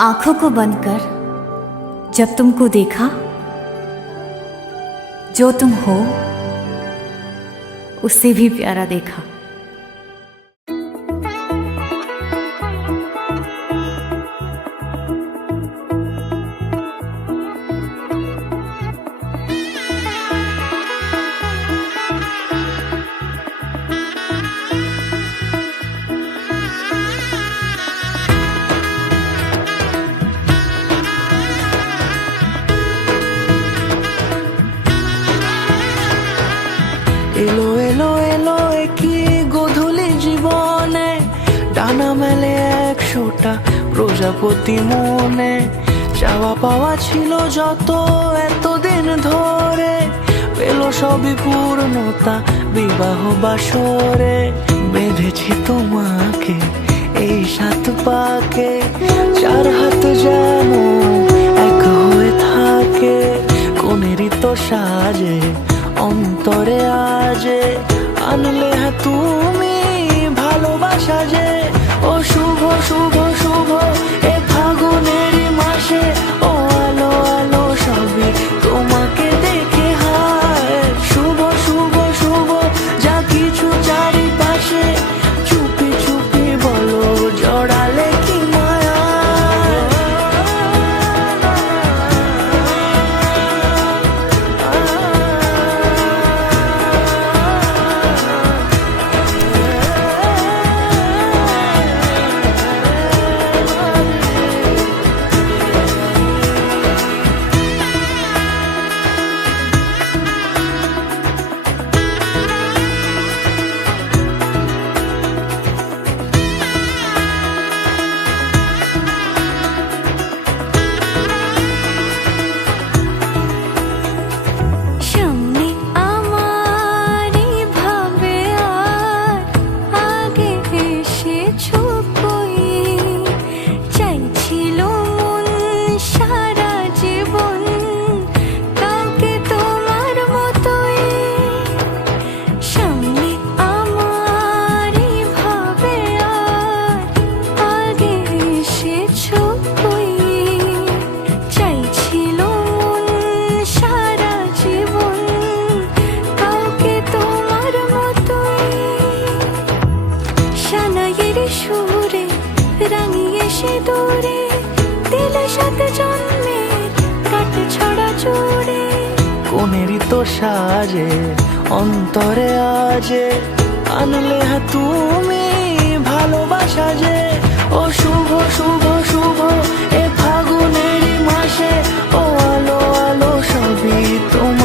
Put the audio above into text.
आंखों को बंद कर जब तुमको देखा, जो तुम हो उससे भी प्यारा देखा। এলো এলো এলো কি গোধূলি জীবনে, ডানা মেলে 100টা প্রজাপতি মনে। চাওয়া পাওয়া ছিল যত এতদিন ধরে, পেল সবই পূর্ণতা বিবাহ বাসরে। বেঁধেছি তোমাকে এই 7 পাকে, 4 হাত যেন এক হয়ে থাকে। কোনেরই তো সাজে অন্তরে আজে, আনলে হ্যাঁ তুমি ভালোবাসা যে। ও শুভ শুভ শুভ এ ফাগুনেরই মাসে, ও আলো আলো সবই তোমাকে দেখে হায়। শুভ শুভ শুভ যা কিছু চারিপাশে, চুপি চুপি বলো জড়ালে কি মায়া। সুরে রাঙিয়ে সে দূরে দিলে 7 জন্মের কাট ছড়া জুড়ে। কোনেরই তো সাজে অন্তরে আজে, আনলে হ্যাঁ তুমি ভালোবাসা যে। ও শুভ শুভ শুভ এ ফাগুনেরই মাসে, ও আলো আলো সবই তুমি